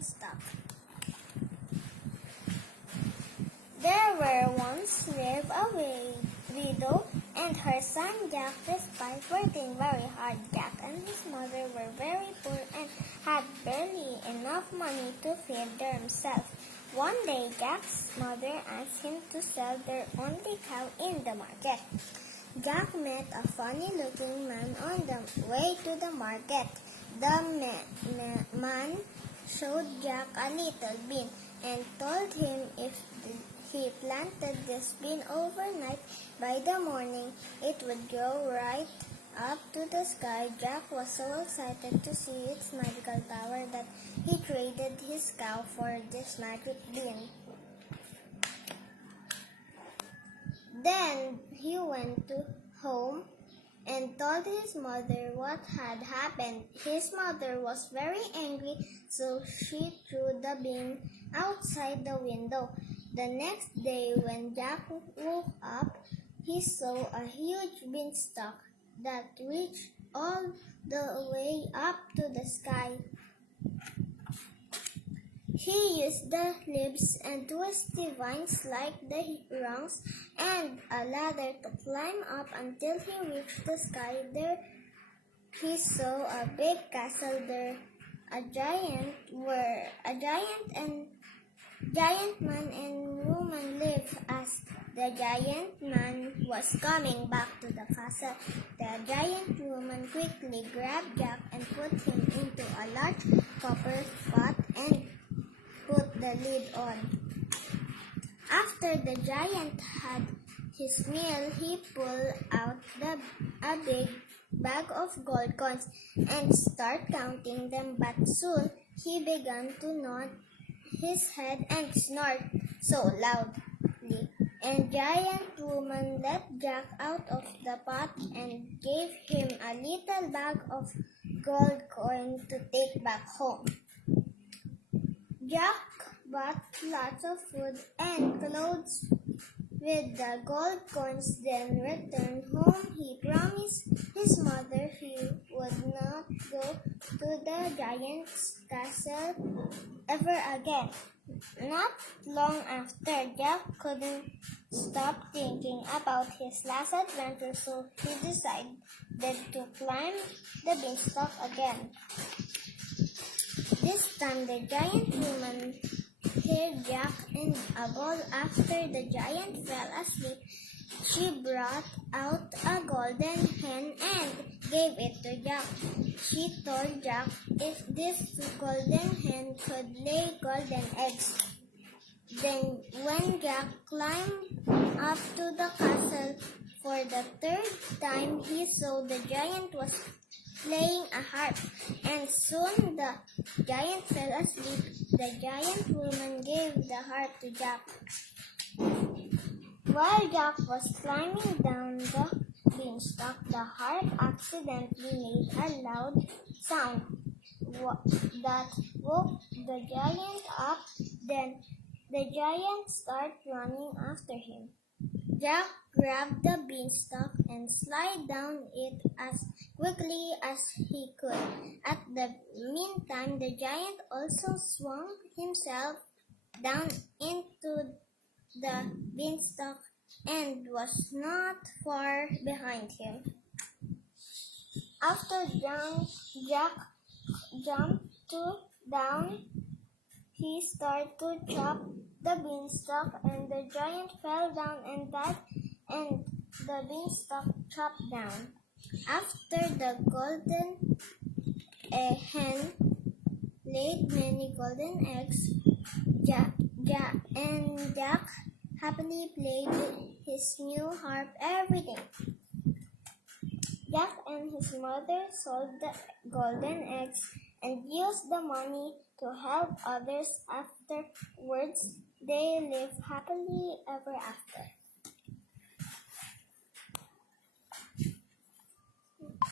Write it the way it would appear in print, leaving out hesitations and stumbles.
beanstalk. There were once lived a widow and her son Jack. Despite working very hard, Jack and his mother were very poor and had barely enough money to feed themselves. One day, Jack's mother asked him to sell their only cow in the market. Jack met a funny-looking man on the way to the market. The man showed Jack a little bean and told him if he planted this bean overnight, by the morning it would grow right up to the sky. Jack was so excited to see its magical power that he traded his cow for this magic bean. Then he went home and told his mother what had happened. His mother was very angry, so she threw the bean outside the window. The next day, when Jack woke up, he saw a huge beanstalk that reached all the way up to the sky. He used the leaves and twisty vines like the rungs and a ladder to climb up until he reached the sky. There he saw a big castle. There a giant man and woman lived. As the giant man was coming back to the castle, the giant woman quickly grabbed Jack and put him into a large copper pot and put the lid on. After the giant had his meal, he pulled out a big bag of gold coins and started counting them, but soon he began to nod his head and snort so loudly, and giant woman let Jack out of the pot and gave him a little bag of gold coin to take back home. Jack bought lots of food and clothes with the gold coins, then returned home. He promised his mother he would not go to the giant's castle ever again. Not long after, Jack couldn't stop thinking about his last adventure, so he decided to climb the beanstalk again. This time, the giant woman hid Jack in a bowl. After the giant fell asleep, she brought out a golden hen and gave it to Jack. She told Jack if this golden hen could lay golden eggs. Then when Jack climbed up to the castle for the third time, he saw the giant was playing a harp, and soon the giant fell asleep. The giant woman gave the harp to Jack. While Jack was climbing down the beanstalk, the harp accidentally made a loud sound that woke the giant up. Then the giant started running after him. Jack grabbed the beanstalk and slid down it as quickly as he could. At the meantime, the giant also swung himself down into the beanstalk and was not far behind him. After Jack jumped down, he started to chop the beanstalk, and the giant fell down and died, and the beanstalk chopped down. After the golden hen laid many golden eggs, Jack happily played his new harp every day. Jack and his mother sold the golden eggs and used the money to help others. Afterwards, they lived happily ever after.